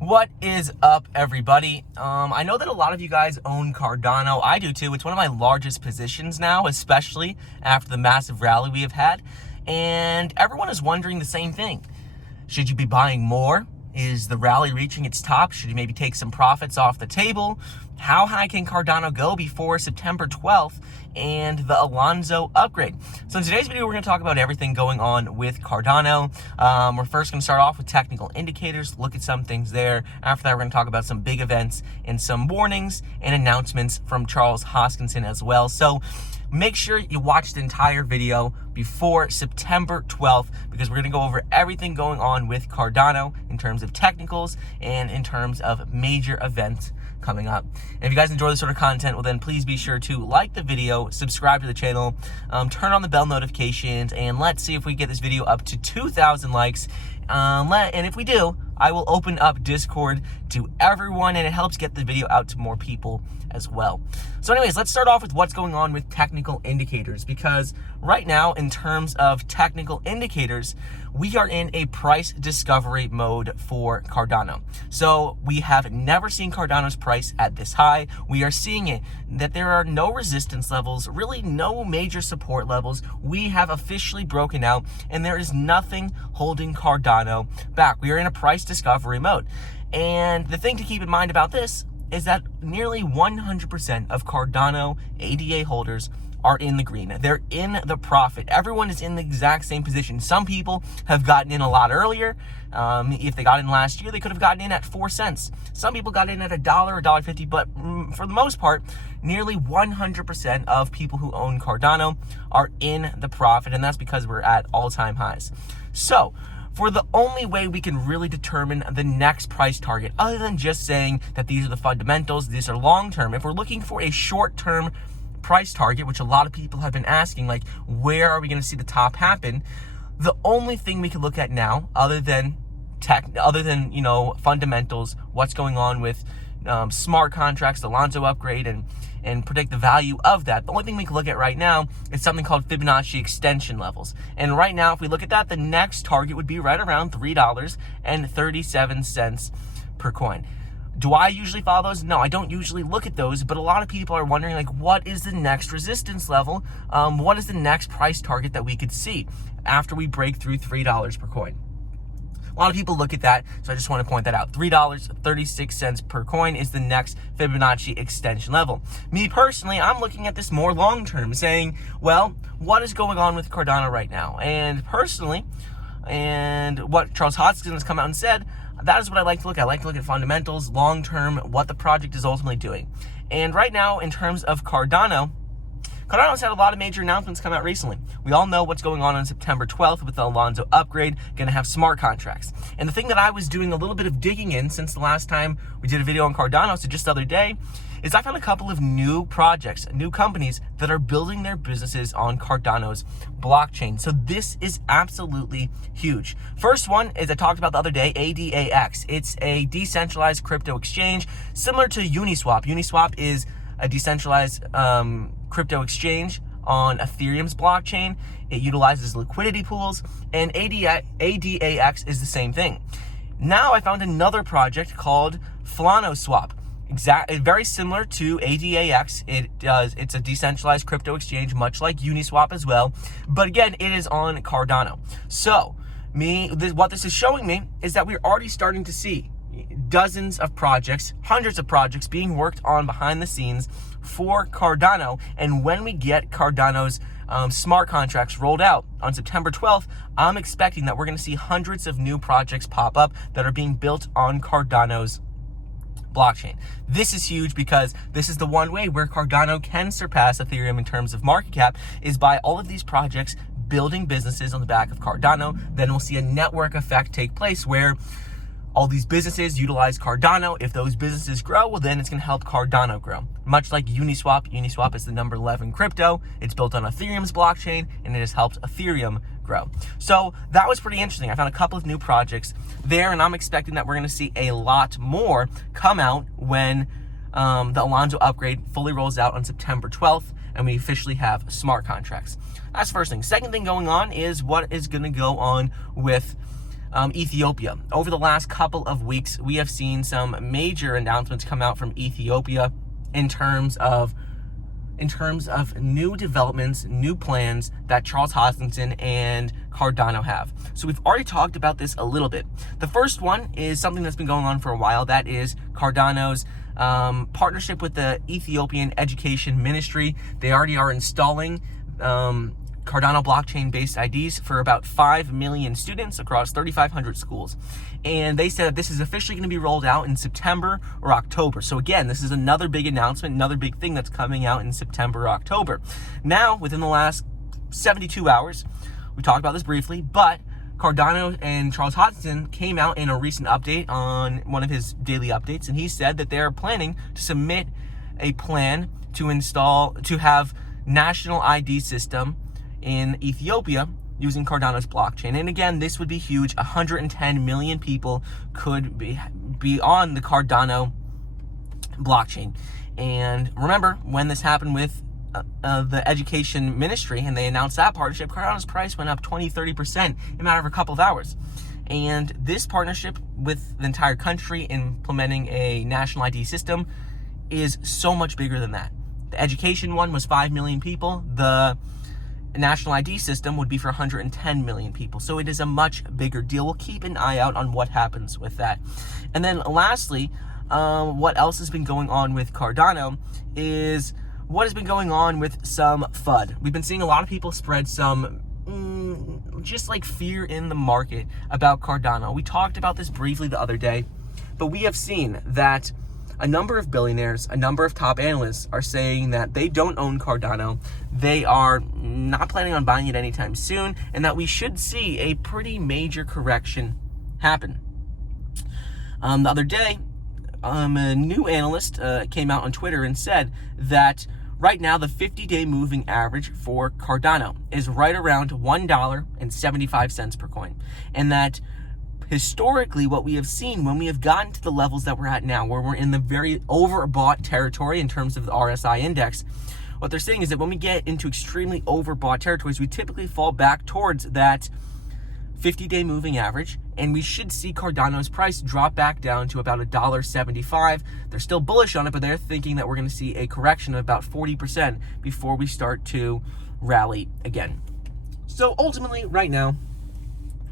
What is up, everybody? I know that a lot of you guys own Cardano. I do too. It's one of my largest positions now, especially after the massive rally we have had. And everyone is wondering the same thing. Should you be buying more? Is the rally reaching its top? Should you maybe take some profits off the table? How high can Cardano go before September 12th and the Alonzo upgrade? So in today's video, we're going to talk about everything going on with Cardano. We're first going to start off with technical indicators, look at some things there. After that, we're going to talk about some big events and some warnings and announcements from Charles Hoskinson as well. So make sure you watch the entire video before September 12th because we're going to go over everything going on with Cardano in terms of technicals and in terms of major events coming up. And if you guys enjoy this sort of content, well then please be sure to like the video, subscribe to the channel, turn on the bell notifications, and let's see if we get this video up to 2,000 likes. And if we do, I will open up Discord to everyone, and it helps get the video out to more people as well. So anyways, let's start off with what's going on with technical indicators, because right now, in terms of technical indicators, we are in a price discovery mode for Cardano. So we have never seen Cardano's price at this high. We are seeing it that there are no resistance levels, really no major support levels. We have officially broken out, and there is nothing holding Cardano back. We are in a price discovery mode. And the thing to keep in mind about this is that nearly 100% of Cardano ADA holders are in the green. They're in the profit. Everyone is in the exact same position. Some people have gotten in a lot earlier. If they got in last year, they could have gotten in at 4 cents. Some people got in at $1, $1.50, but for the most part, nearly 100% of people who own Cardano are in the profit, and that's because we're at all-time highs. So, for the only way we can really determine the next price target, other than just saying that these are the fundamentals, these are long-term, if we're looking for a short-term price target, which a lot of people have been asking, like, where are we going to see the top happen? The only thing we can look at now, other than fundamentals, what's going on with smart contracts, the Alonzo upgrade, and predict the value of that. The only thing we can look at right now is something called Fibonacci extension levels. And right now, if we look at that, the next target would be right around $3.37 per coin. Do I usually follow those? No, I don't usually look at those, but a lot of people are wondering, like, what is the next resistance level? What is the next price target that we could see after we break through $3 per coin? A lot of people look at that, so I just want to point that out. $3.36 per coin is the next Fibonacci extension level. Me personally, I'm looking at this more long-term, saying, well, what is going on with Cardano right now? And personally, and what Charles Hoskinson has come out and said, that is what I like to look at. I like to look at fundamentals, long-term, what the project is ultimately doing. And right now, in terms of Cardano's had a lot of major announcements come out recently. We all know what's going on September 12th with the Alonzo upgrade, going to have smart contracts. And the thing that I was doing a little bit of digging in since the last time we did a video on Cardano, so just the other day, is I found a couple of new projects, new companies that are building their businesses on Cardano's blockchain. So this is absolutely huge. First one is I talked about the other day, ADAX. It's a decentralized crypto exchange similar to Uniswap. Uniswap is a decentralized crypto exchange on Ethereum's blockchain. It utilizes liquidity pools, and ADAX is the same thing. Now I found another project called FlanoSwap. Very similar to ADAX. It's a decentralized crypto exchange, much like Uniswap as well. But again, it is on Cardano. So what this is showing me is that we're already starting to see dozens of projects, hundreds of projects being worked on behind the scenes for Cardano. And when we get Cardano's smart contracts rolled out on September 12th, I'm expecting that we're going to see hundreds of new projects pop up that are being built on Cardano's blockchain. This is huge because this is the one way where Cardano can surpass Ethereum in terms of market cap, is by all of these projects building businesses on the back of Cardano. Then we'll see a network effect take place where all these businesses utilize Cardano. If those businesses grow, well, then it's going to help Cardano grow. Much like Uniswap. Uniswap is the number 11 crypto. It's built on Ethereum's blockchain, and it has helped Ethereum grow. So that was pretty interesting. I found a couple of new projects there, and I'm expecting that we're going to see a lot more come out when the Alonzo upgrade fully rolls out on September 12th, and we officially have smart contracts. That's the first thing. Second thing going on is what is going to go on with Ethiopia. Over the last couple of weeks, we have seen some major announcements come out from Ethiopia in terms of new developments, new plans that Charles Hoskinson and Cardano have. So we've already talked about this a little bit. The first one is something that's been going on for a while. That is Cardano's partnership with the Ethiopian Education Ministry. They already are installing Cardano blockchain-based IDs for about 5 million students across 3,500 schools. And they said that this is officially going to be rolled out in September or October. So again, this is another big announcement, another big thing that's coming out in September or October. Now, within the last 72 hours, we talked about this briefly, but Cardano and Charles Hoskinson came out in a recent update on one of his daily updates, and he said that they're planning to submit a plan to have national ID system in Ethiopia using Cardano's blockchain. And again, this would be huge. 110 million people could be on the Cardano blockchain. And remember, when this happened with the education ministry and they announced that partnership, Cardano's price went up 20-30% in a matter of a couple of hours. And this partnership with the entire country implementing a national ID system is so much bigger than that. The education one was 5 million people. The national ID system would be for 110 million people. So it is a much bigger deal. We'll keep an eye out on what happens with that. And then lastly, what else has been going on with Cardano is what has been going on with some FUD. We've been seeing a lot of people spread some just like fear in the market about Cardano. We talked about this briefly the other day, but we have seen that a number of billionaires, a number of top analysts are saying that they don't own Cardano. They are not planning on buying it anytime soon, and that we should see a pretty major correction happen. The other day, a new analyst came out on Twitter and said that right now the 50-day moving average for Cardano is right around $1.75 per coin, and that historically, what we have seen when we have gotten to the levels that we're at now, where we're in the very overbought territory in terms of the RSI index, what they're saying is that when we get into extremely overbought territories, we typically fall back towards that 50-day moving average, and we should see Cardano's price drop back down to about $1.75. They're still bullish on it, but they're thinking that we're going to see a correction of about 40% before we start to rally again. So ultimately, right now,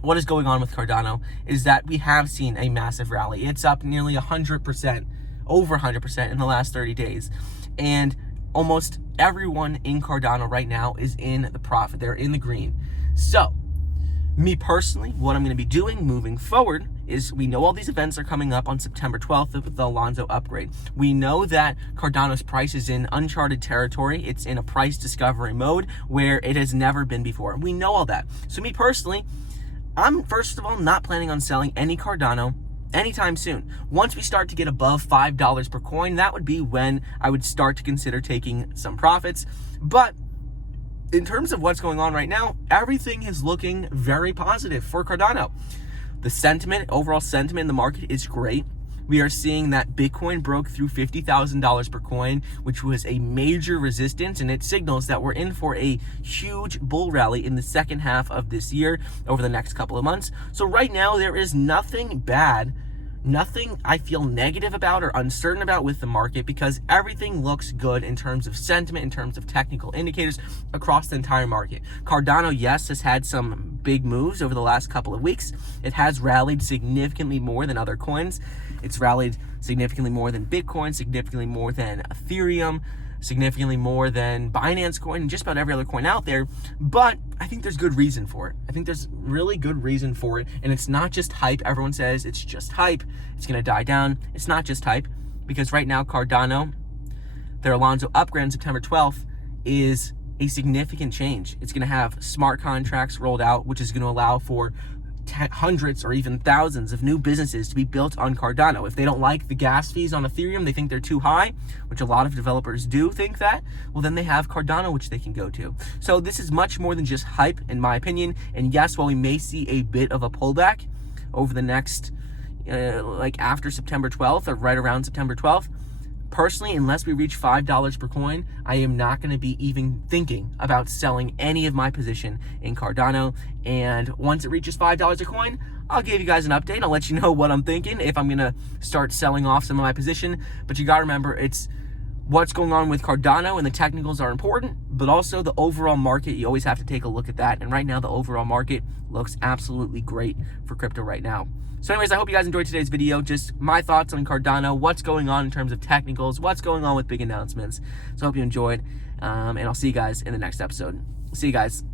what is going on with Cardano is that we have seen a massive rally. It's up nearly 100%, over 100% in the last 30 days. And almost everyone in Cardano right now is in the profit. They're in the green. So, me personally, what I'm going to be doing moving forward is we know all these events are coming up on September 12th with the Alonzo upgrade. We know that Cardano's price is in uncharted territory. It's in a price discovery mode where it has never been before. We know all that. So me personally, I'm, first of all, not planning on selling any Cardano anytime soon. Once we start to get above $5 per coin, that would be when I would start to consider taking some profits. But in terms of what's going on right now, everything is looking very positive for Cardano. The sentiment, overall sentiment in the market is great. We are seeing that Bitcoin broke through $50,000 per coin, which was a major resistance, and it signals that we're in for a huge bull rally in the second half of this year over the next couple of months. So right now, there is nothing bad, nothing I feel negative about or uncertain about with the market, because everything looks good in terms of sentiment, in terms of technical indicators across the entire market. Cardano, yes, has had some big moves over the last couple of weeks. It has rallied significantly more than other coins. It's rallied significantly more than Bitcoin, significantly more than Ethereum, significantly more than Binance coin, and just about every other coin out there. But I think there's good reason for it. I think there's really good reason for it. And it's not just hype. Everyone says it's just hype. It's going to die down. It's not just hype, because right now Cardano, their Alonzo upgrade on September 12th is a significant change. It's going to have smart contracts rolled out, which is going to allow for hundreds or even thousands of new businesses to be built on Cardano. If they don't like the gas fees on Ethereum, they think they're too high, which a lot of developers do think that, well, then they have Cardano, which they can go to. So this is much more than just hype, in my opinion. And yes, while we may see a bit of a pullback over the next, like after September 12th or right around September 12th, personally, unless we reach $5 per coin, I am not going to be even thinking about selling any of my position in Cardano. And once it reaches $5 a coin, I'll give you guys an update. I'll let you know what I'm thinking, if I'm going to start selling off some of my position. But you got to remember, it's what's going on with Cardano, and the technicals are important, but also the overall market. You always have to take a look at that. And right now, the overall market looks absolutely great for crypto right now. So anyways, I hope you guys enjoyed today's video. Just my thoughts on Cardano, what's going on in terms of technicals, what's going on with big announcements. So I hope you enjoyed, and I'll see you guys in the next episode. See you guys.